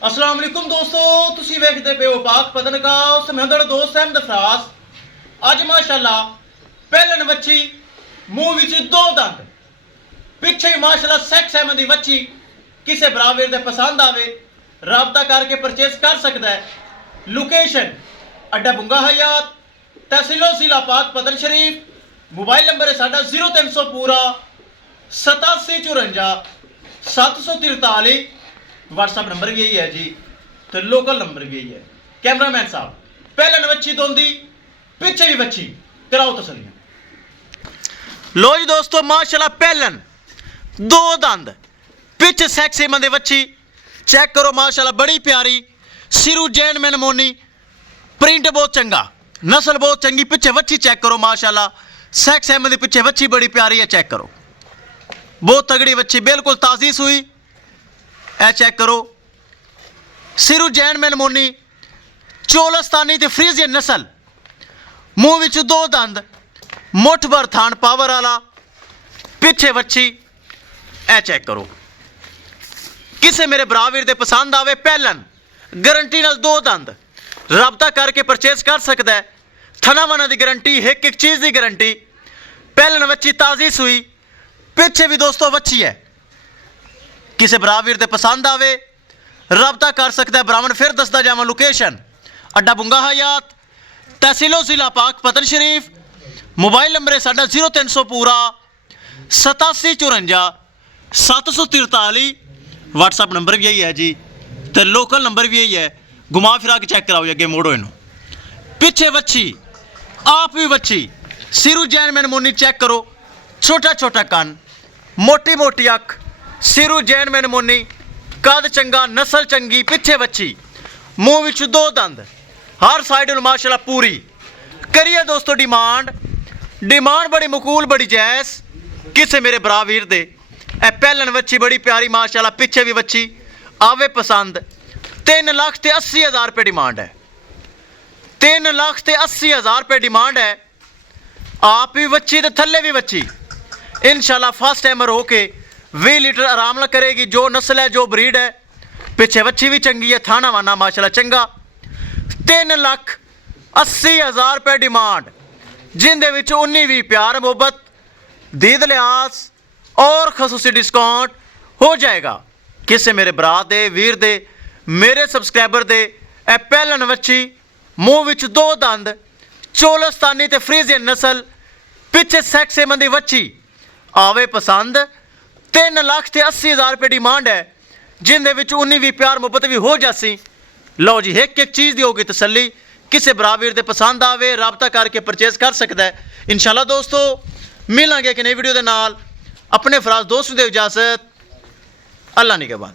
अस्सलाम वालेकुम दोस्तों, तुसी वेखदे पे हो पाक पतनगांव से मैं ਤੁਹਾਡਾ ਦੋਸਤ ਅਹਿਮਦ ਫਰਾਜ਼। ਅੱਜ ਮਾਸ਼ਾਅੱਲਾ ਪਹਿਲਨ ਵੱਛੀ ਮੂੰਹ ਵਿੱਚ ਦੋ ਦੰਦ ਪਿੱਛੇ ਮਾਸ਼ਾਅੱਲਾ ਸੈਕਸ ਅਹਿਮਦ ਦੀ ਵੱਛੀ ਕਿਸੇ ਬਰਾਬਰ ਦੇ ਪਸੰਦ ਆਵੇ ਰਾਬਤਾ ਕਰਕੇ ਪਰਚੇਸ ਕਰ ਸਕਦਾ ਹੈ। ਲੋਕੇਸ਼ਨ ਅੱਡਾ ਬੁੰਗਾ ਹਯਾਤ, ਤਹਿਸੀਲ ਜ਼ਿਲ੍ਹਾ ਪਾਕ ਪਤਨ ਸ਼ਰੀਫ। मोबाइल नंबर है साडा 0300 पूरा 8754 743। व्हाट्सअप नंबर भी यही है जी, तो लोकल नंबर भी यही है। कैमरामैन साहब पहले बच्ची दोंदी पीछे भी बच्ची कराओ तसलियां। लो जी दोस्तों माशाल्लाह पहलन दो दंद पिछ सैक्सी मंदे बच्ची चेक करो माशाल्लाह बड़ी प्यारी सिरू जैन मैनमोनी प्रिंट बहुत चंगा नस्ल बहुत चंगी पिछे बच्ची चेक करो माशाल्लाह सैक्स अहमद पिछे बच्ची बड़ी प्यारी है चेक करो बहुत तगड़ी बच्ची बिल्कुल ताज़ी सुई ए चेक करो सिरू जैन मैनमोनी चोलस्तानी ते फ्रीजियन नस्ल मूँह विच दो दंद मुठ भर थान पावर वाला पिछे बच्ची ए चेक करो किसे मेरे भरावीर दे पसंद आवे पहलन गारंटी नाल दो दंद राबता करके परचेज कर सकता है। थना वना की गारंटी एक एक चीज़ की गारंटी पहलन बच्ची ताज़ी सुई पिछे भी दोस्तों बच्ची है किसी भरावीर दे पसंद आवे राबता कर सकता है। ब्राह्मण फिर दसदा जावा लोकेशन अड्डा बुंगा हयात तहसीलो जिला पाक पतन शरीफ। मोबाइल नंबर है साडा 0300 पूरा 8754 743। व्हाट्सअप नंबर भी यही है जी, तो लोकल नंबर भी यही है। घुमा फिरा के चेक कराओ अगे मोड़ो इनू पिछे बच्ची आप भी बच्ची सिरू जैन मैनमोनी चेक करो छोटा छोटा कान मोटी मोटी अख सिरू जैन मैनमोनी कद चंगा नस्ल चंगी पिछे बच्ची मूँह विच दो दंद हर साइड माशाल्लाह पूरी करिए दोस्तों डिमांड बड़ी मकूल बड़ी जैस किसे मेरे भरावीर दे ए पहलन बच्ची बड़ी प्यारी माशाल्लाह पिछे भी बच्ची आवे पसंद 3,80,000 रुपये डिमांड है 3,80,000 रुपये डिमांड है। आप भी बच्ची तो थल्ले भी बच्ची इंशाल्लाह फर्स्ट टाइमर होके 20 लीटर आराम ना करेगी। जो नस्ल है जो ब्रीड है पिछे बच्ची भी चंगी है थाना वाना माशाल्लाह चंगा। 3,80,000 रुपये डिमांड जिंदे विच 19-20 प्यार मुहब्बत दीद लिहाज और खसूसी डिस्काउंट हो जाएगा। किसे मेरे भरा दे वीर दे मेरे सबसक्राइबर दे ए पहलन बच्ची मूँह विच दो दंद चोलस्तानी ते फ्रीजियन नस्ल पिछे सैक्स अहमद दी बच्ची आवे पसंद 3,80,000 रुपये डिमांड है जिंदे विच 19-20 प्यार मुहब्बत भी हो जासी। लो जी एक एक चीज़ दी होगी तसल्ली किसे भरावीर दे पसंद आवे राबता करके परचेज कर सकता है। इंशाल्लाह दोस्तों मिलांगे कि नई वीडियो दे नाल। अपने फराज दोस्त दे इजाजत अल्लाह ने के बाद।